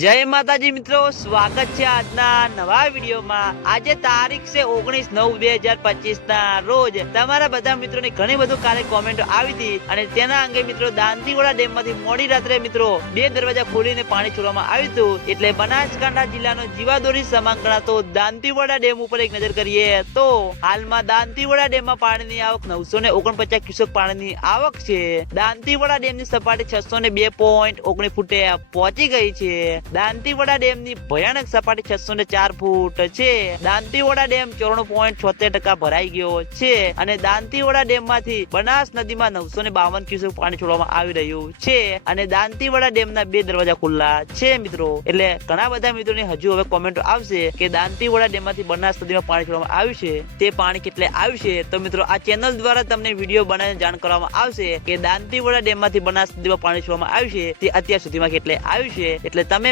જય માતાજી મિત્રો, સ્વાગત છે આજના નવા વિડીયોમાં. આજે તારીખ છે ઓગણીસ નવ બે હજાર પચીસ ના રોજ. તમારા બધા મિત્રોની ઘણી બધું કાલે કોમેન્ટો આવી હતી અને તેના અંગે મિત્રો દાંતીવાડા ડેમમાંથી મોડી રાત્રે મિત્રો બે દરવાજા ખોલીને પાણી છોડવામાં આવ્યું હતું. એટલે બનાસકાંઠા જિલ્લાનો જીવાદોરી સમાન ગણાતો દાંતીવાડા ડેમ ઉપર એક નજર કરીએ તો હાલમાં દાંતીવાડા ડેમમાં પાણીની આવક નવસો ને ઓગણપચાસ ક્યુસેક પાણીની આવક છે. દાંતીવાડા ડેમની સપાટી છસો ને બે પોઈન્ટ ઓગણીસ ફૂટે પહોંચી ગઈ છે. દાંતીવાડા ડેમની ભયાનક સપાટી છસો ને ચાર ફૂટ છે. દાંતીવાડા ડેમ ચોરાણું પોઈન્ટ છોતેર ટકા ભરાઈ ગયો છે અને દાંતીવાડા ડેમમાંથી બનાસ નદીમાં નવસો ને બાવન ક્યુસેક પાણી છોડવામાં આવી રહ્યું છે અને દાંતીવાડા ડેમના બે દરવાજા ખુલ્લા છે મિત્રો. એટલે ઘણા બધા મિત્રોની હજુ હવે કોમેન્ટો આવશે કે દાંતીવાડા ડેમમાંથી બનાસ નદીમાં પાણી છોડવામાં આવ્યું છે. તે પાણી કેટલે આવ્યું છે? તો મિત્રો આ ચેનલ દ્વારા તમને વીડિયો બનાવીને જાણ કરવામાં આવશે કે દાંતીવાડા ડેમમાંથી બનાસ નદીમાં પાણી છોડવામાં આવ્યું છે. તે અત્યાર સુધીમાં કેટલે આવ્યું છે? એટલે તમે